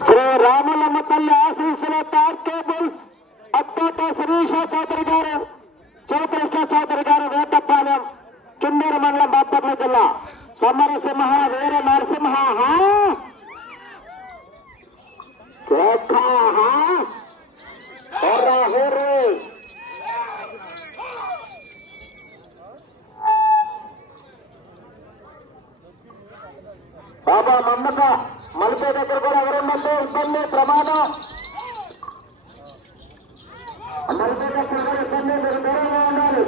శ్రీ రామలమ్మ తల్లి ఆశీస్సులతో RK bulls Attota Sirisha Chowdary గారు శివకృష్ణ చౌదరి గారు వేటపాలెం చుండూరు మండలం బాపట్ల జిల్లా సమరసింహ వీర నరసింహ హా? కేక హా? హుర్రా, హుర్రే. బాబా మమ్మక మలుపు దగ్గర కూడా ఎవరున్నట్టు ఇబ్బంది ప్రమాదం. మలుపు దగ్గర కూడా ఇబ్బంది మీరు దూరంగా ఉండాలి.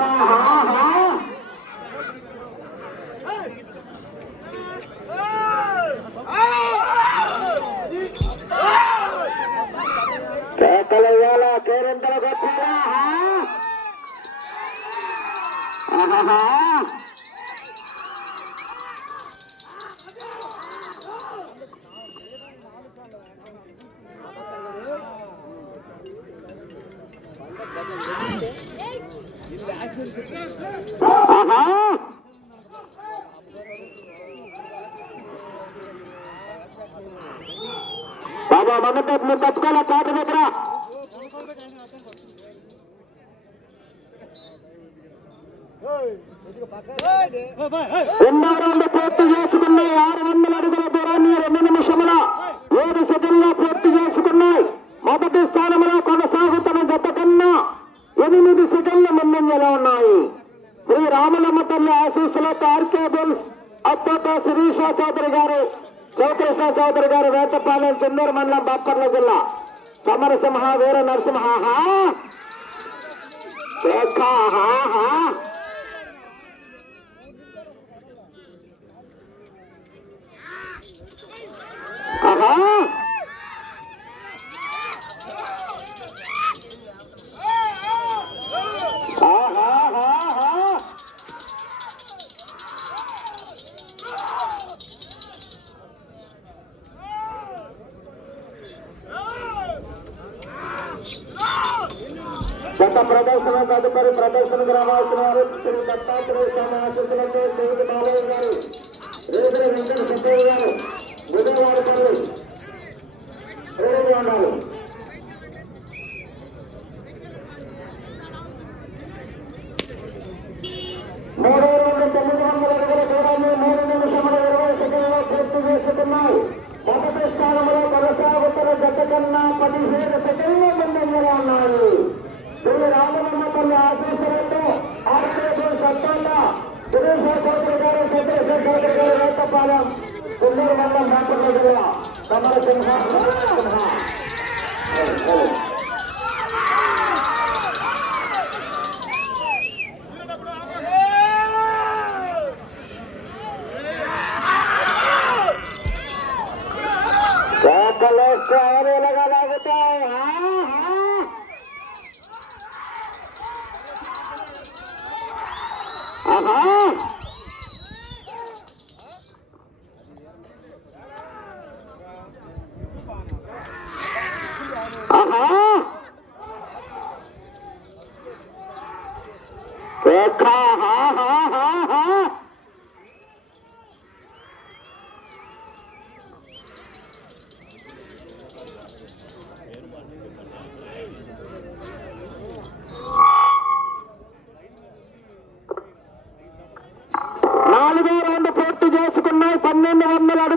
ha. మొదట మీరు దగ్గర. రెండో రౌండ్ పూర్తి చేసుకున్నాయి. ఆరు వందల అడుగుల దూరాన్ని రెండు నిమిషముల ఏడు సెకండ్లో పూర్తి చేసుకున్నాయి. మొదటి స్థానంలో కొనసాగుతున్న జత కన్నా ఎనిమిది సెకండ్ల ముందంజలో ఉన్నాయి. శ్రీ రామలమ్మ తల్లి ఆశీస్సులతో ఆర్కే బుల్స్ అత్తోట శిరీష చౌదరి గారు శివకృష్ణ చౌదరి గారు వేటపాలెం చెన్నూరు మండలం బాపర్ల జిల్లా. సమరసింహ వీర నరసింహ హా ఆహా!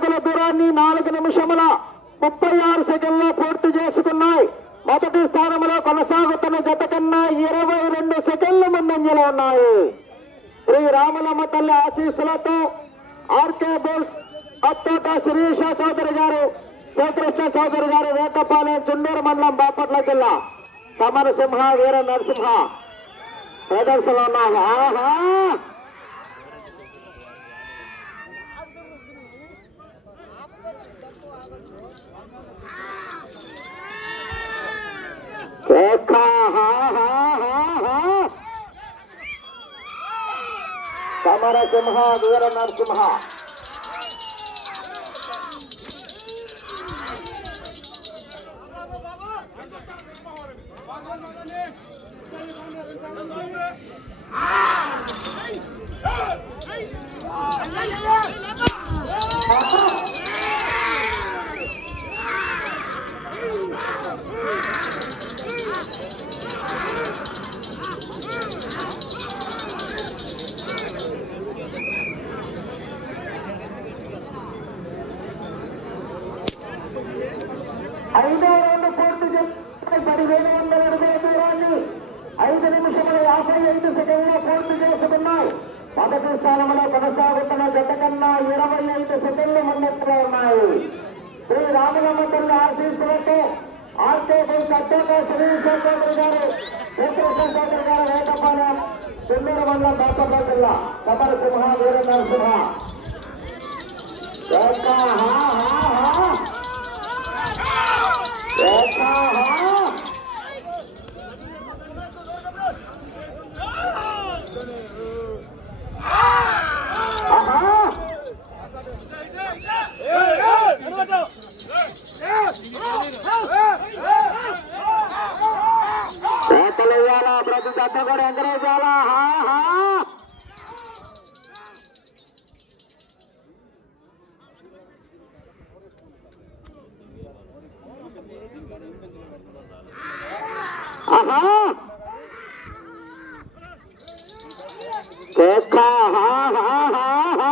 అడుగుల దూరాన్ని నాలుగు నిమిషముల ముప్పై ఆరు సెకండ్లో పూర్తి చేసుకున్నాయి. మొదటి స్థానంలో కొనసాగుతున్న జత కన్నా ఇరవై రెండు సెకండ్ల ముందంజలో ఉన్నాయి. శ్రీ రామలమ్మ తల్లి ఆశీస్సులతో ఆర్కే బోల్స్ అత్తోట శిరీష చౌదరి గారు శ్రీకృష్ణ చౌదరి గారు వేటపాలెం చుండూరు మండలం బాపట్ల జిల్లా సమరసింహ వీర నరసింహ ప్రదర్శన ఉన్నాయి ఆహా! కేక, హా, హా, హా, హా. సమరసింహ వీర నరసింహ ఐదో చేసి రెండు వందల అడుగుల దూరాన్ని ఐదు నిమిషముల యాభై ఐదు సెకండ్లు పూర్తి చేసుకున్నాయి మొదటి స్థానంలో కొనసాగుతున్న జత కన్నా ఇరవై ఐదు సెకండ్లు ముందెత్తులో ఉన్నాయి శ్రీ రామనామ తల్లి ఆశీస్సులతో ఆర్కేపుల్ కట్టోక శ్రీ చౌదరి గారు శ్రీకృష్ణ చౌదరి గారు వేటపాలెం చెన్నూరు మండలం బాపట్ల జిల్లా సమరసింహ వీర నరసింహ ఏకా హా, హా, హా. ఏకా హా. ఇవ్వాలా ప్రతి జట్ట కూడా ఎంకరేజ్ చేయాలా హా, హా. ఆహా కేక, హా, హా, హా, హా.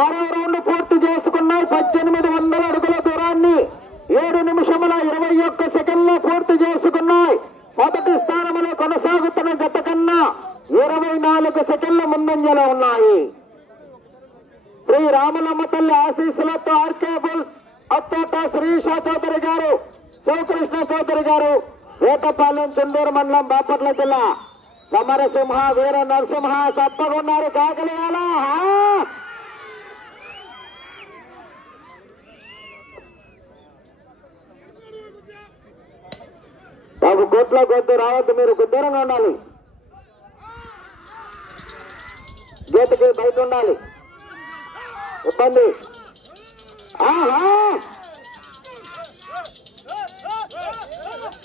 ఆరో రౌండ్ పూర్తి చేసుకున్నాయి పద్దెనిమిది వందల అడుగుల దూరాన్ని ఏడు నిమిషముల ఇరవై ఒక్క సెకండ్లో పూర్తి చేసుకున్నాయి. మొదటి స్థానంలో కొనసాగుతున్న గత కన్నా ఇరవై నాలుగు సెకండ్ల ముందంజలో ఉన్నాయి. శ్రీ రామలమ్మ తల్లి ఆశీస్సులతో ఆర్కే బుల్స్ అత్తోట శ్రీషా చౌదరి గారు శివకృష్ణ చౌదరి గారు వేటపాలెం చుండూరు మండలం బాపట్ల జిల్లా. సమరసింహ వీర నరసింహ సప్పగున్నారు కాకలియాలా బాబు కోట్ల కొద్దు రావద్దు మీరు దూరంగా ఉండాలి. గేటుకి బయట ఉండాలి. ఇబ్బంది. ఆహా!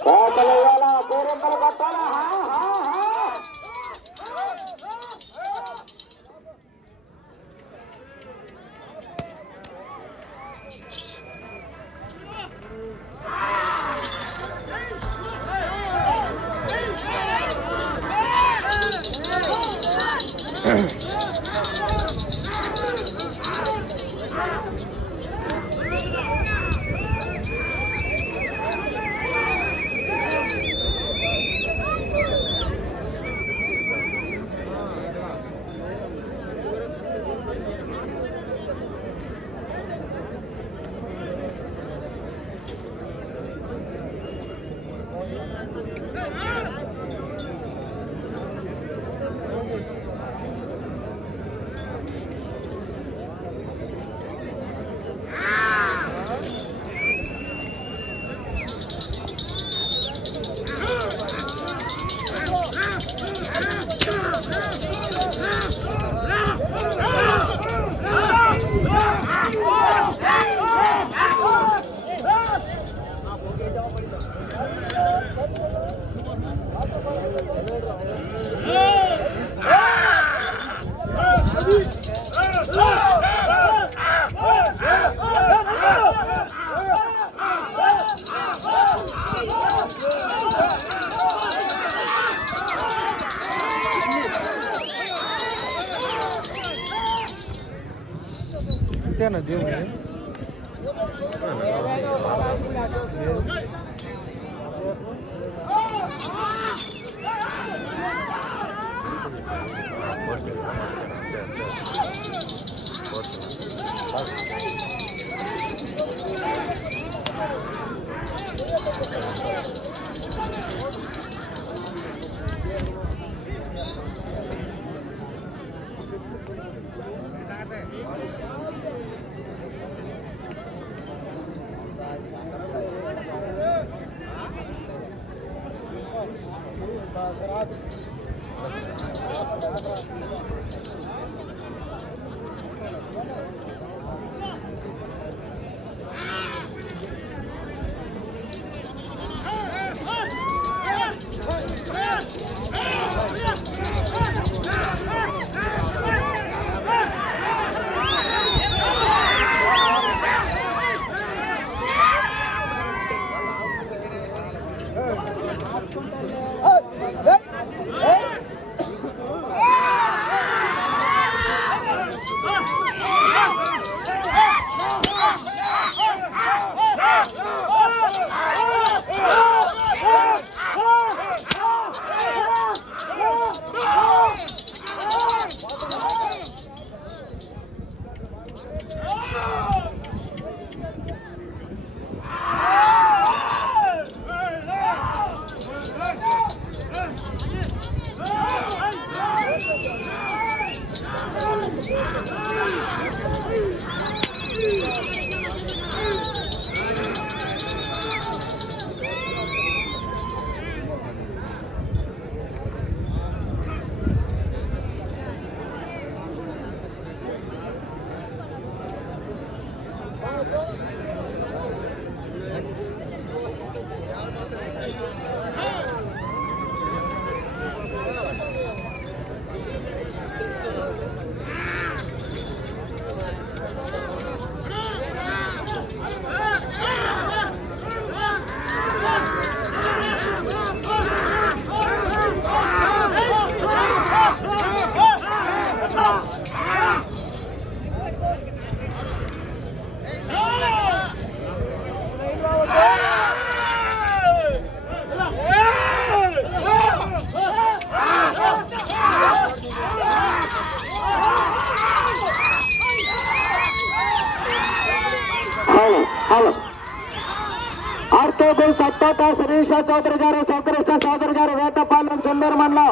కేకలు వేయాలా పేరెంతలు కొట్టాలా Oh! డాక్టర్ సునీష చౌదరి గారు శంకరేష్ణ చౌదరి గారు వేటపాలెం చుండూరు మండలం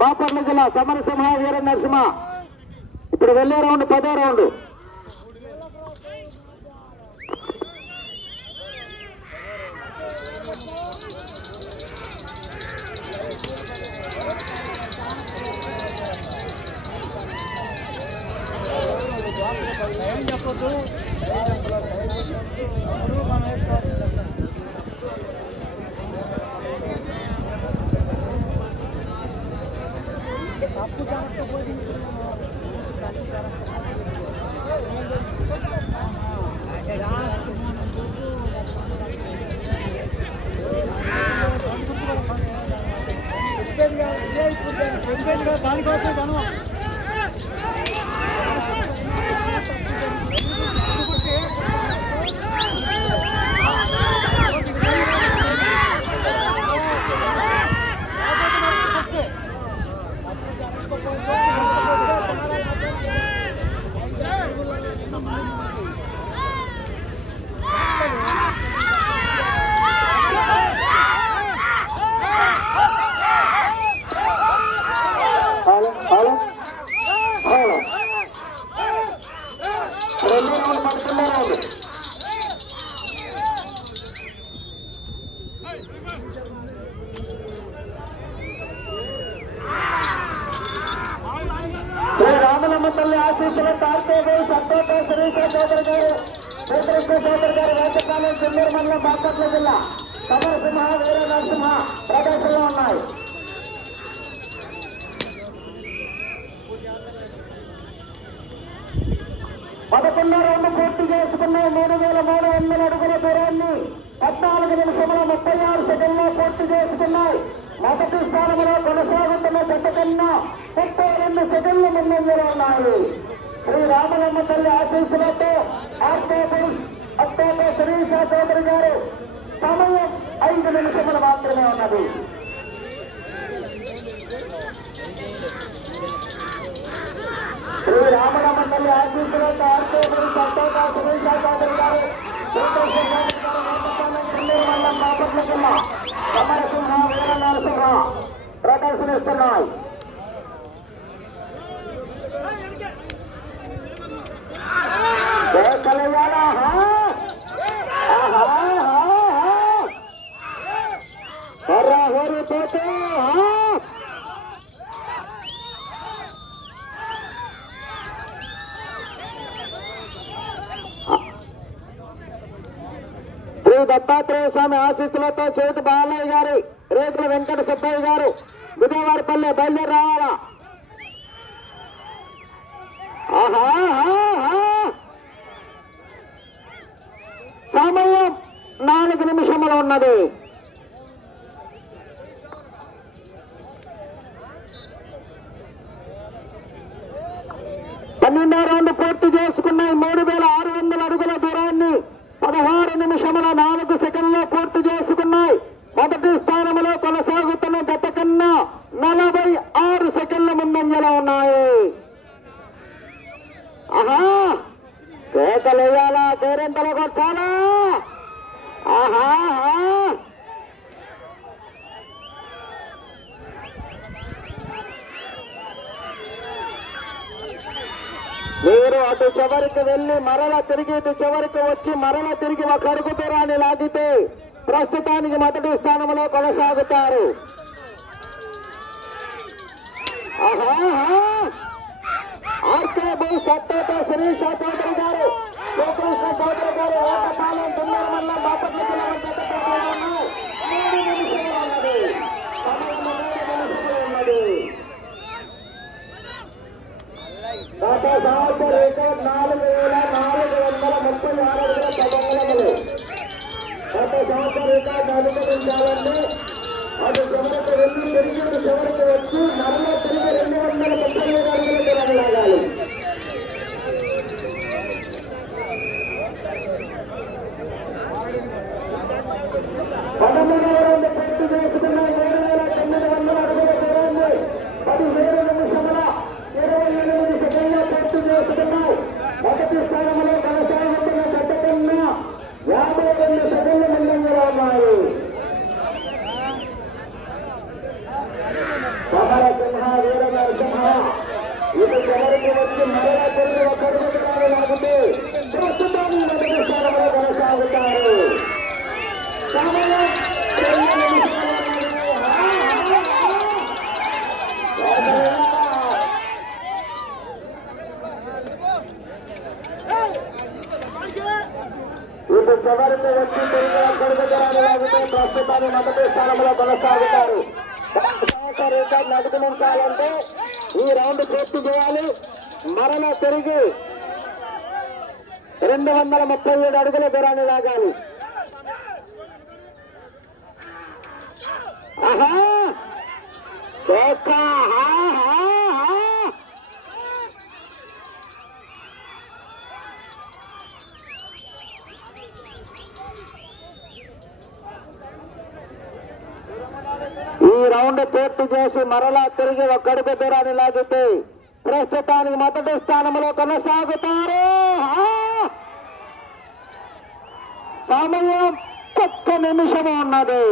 బాపట్ల జిల్లా సమరసింహ వీర నరసింహ. ఇప్పుడు వెళ్ళే రౌండ్ పదో రౌండ్. ఏం చెప్పొద్దు? 啊 పూర్తి చేసుకున్నాయి మొదటి స్థానంలో కొనసాగుతున్న జత కన్నా ముప్పై రెండు సెకండ్ల ముందంజలో ఉన్నాయి. శ్రీ రామలమ్మ తల్లి ఆశీస్సులతో ఆర్టోబుల్స్ అక్టోబర్ శ్రీషా చౌదరి గారు సమయం ఐదు నిమిషములు మాత్రమే ఉన్నది. శ్రీ రామరామ తల్లి ఆశీస్సులతో ఆర్టోబుల్స్ అక్టోబర్ శ్రీషా చౌదరి గారు మండలం బాపట్ల జిల్లా సమరసింహ వీర నరసింహ ప్రదర్శనిస్తున్నాయి కళ్యాణ స్వామి ఆశీస్సులతో చేతి బాలయ్య గారి రేకుల వెంకట సుబ్బయ్య గారు విజయవాడపల్లె బయలుదేరి రావాలా ఆహా. సమయం నాలుగు నిమిషములు ఉన్నది పన్నెండో రౌండ్ పూర్తి చేసుకున్నాయి మూడు వేల ఆరు వందల అడుగుల దూరాన్ని పదహారు నిమిషముల నాలుగు సెకండ్లో పూర్తి చేసుకున్నాయి మొదటి స్థానంలో కొనసాగుతున్న గత కన్నా నలభై ఆరు సెకండ్ల ముందంజలో ఉన్నాయి ఆహా కేకలేయాలా కేరింతలు కొట్టాలా ఆహా ఆహా. మీరు అటు వెళ్ళి మరల తిరిగి ఇటు చివరికి వచ్చి మరల తిరిగి ఒక అడుగు దూరాన్ని లాగితే ప్రస్తుతానికి మొదటి స్థానంలో కొనసాగుతారు. ఆహా సత్తేట శిరీష చౌదరి గారు. శ్రీకృష్ణ చౌదరి గారు ఏకకాలం బాపట్ల జిల్లా వద్ద ఉన్నాయి. మూడు నిమిషాలు ఉన్నది. సమయం మూడు నిమిషాలు ఉన్నది. గత సంవత్సరం నాలుగు వేల నాలుగు వందల ముప్పై ఆరు వేల పదకొండలు గత సంవత్సరం రికార్డ్ అనుమతించాలంటే అది చివరికి వెళ్ళి తిరిగి చివరికి వచ్చి మరలా తిరిగి రెండు వందల ముప్పై ఐదు అడుగుల దూరం లాగాలి పదమూడవ రౌండ్ పూర్తి చేసుకున్న ఏడు వేల తొమ్మిది వందల అడుగుల దూరాన్ని పదిహేడు నిమిషముల ఇరవై ఎనిమిది సెకండ్ల పూర్తి చేసుకున్నాయి మొదటి స్థానంలో కొనసాగుతున్న గత కన్నా యాభై రెండు సెకండ్ల ముందంజలో ఉన్నాయి సమర సింహ వీర నరసింహ ఇది చివరికి వచ్చి మరలా తిరిగి ఒక్కరు లాగితే ప్రస్తుతాన్ని మొదటి స్థానంలో కొనసాగుతారు సమయం రెండు నిమిషాలు. ఆ, ఆ, ఆ. ఇప్పుడు చివరికి వచ్చి ప్రస్తుతాన్ని మొదటి స్థానంలో కొనసాగుతారు. సంవత్సర రికార్డు అధిగమించాలంటే ఈ రౌండ్ పూర్తి చేయాలి. మరణ తిరిగి రెండు వందల ముప్పై ఏడు అడుగుల దూరాన్ని లాగాలి. ఆహా. ఈ రౌండ్ పూర్తి చేసి మరలా తిరిగి ఒక్కడికి దూరాన్ని లాగితే ప్రస్తుతానికి మొదటి స్థానంలో కొనసాగుతారు. సమయం ఒక్క నిమిషం ఉన్నది.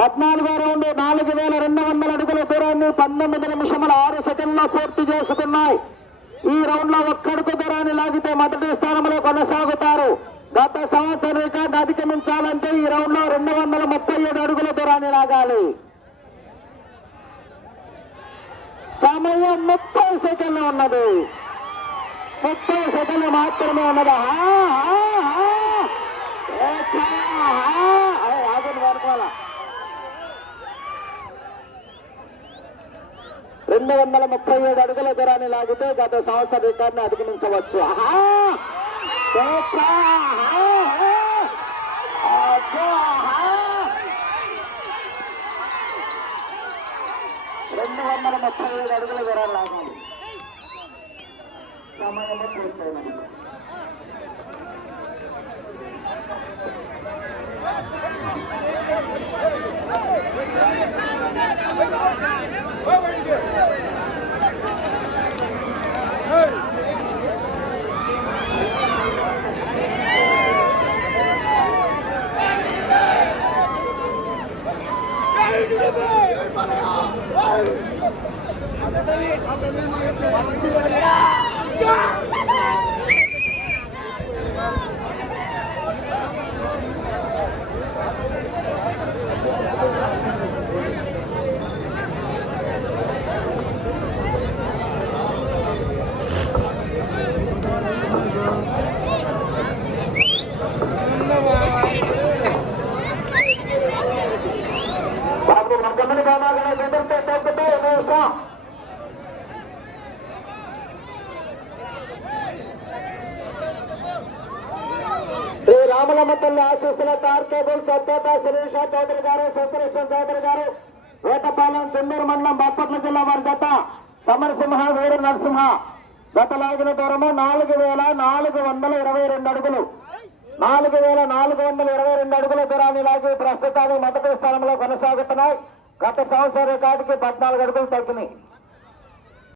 పద్నాలుగో రౌండ్ నాలుగు వేల రెండు వందల అడుగుల దూరాన్ని పంతొమ్మిది నిమిషముల ఆరు సెకండ్లో పూర్తి చేసుకున్నాయి. ఈ రౌండ్లో ఒక్కడుకు దూరాన్ని లాగితే మొదటి స్థానంలో కొనసాగుతారు. గత సంవత్సరం రికార్డు అధిగమించాలంటే ఈ రౌండ్లో రెండు వందల ముప్పై ఏడు అడుగుల దూరాన్ని లాగాలి. సమయం ముప్పై సెకండ్లు ఉన్నది. ముప్పై సెకండ్లు మాత్రమే ఉన్నది. ఆ, రెండు వందల ముప్పై ఏడు అడుగుల దూరాన్ని లాగితే గత సంవత్సర రికార్డును అధిగమించవచ్చు. రెండు వందల ముప్పై ఏడు అడుగుల దూరాన్ని లాగాలి. సమయంలో పూర్తయినది. శ్రీ రామలమ్మ తల్లి ఆశీస్సుల తార్కేబుల్ సత్యత శిరీష చౌదరి గారు శంకరేశ్వర చౌదరి గారు వేటపాలెం చెందూరు మండలం బాపట్ల జిల్లా వారి జత సమరసింహ వీర నరసింహ. గత లాగిన దూరము నాలుగు వేల నాలుగు వందల ఇరవై రెండు అడుగులు. నాలుగు వేల నాలుగు వందల ఇరవై రెండు అడుగుల దూరాన్ని లాగి ప్రస్తుతానికి మొదటి స్థానంలో కొనసాగుతున్నాయి. గత సంవత్సరం రికార్డుకి పద్నాలుగు అడుగులు తగ్గినాయి.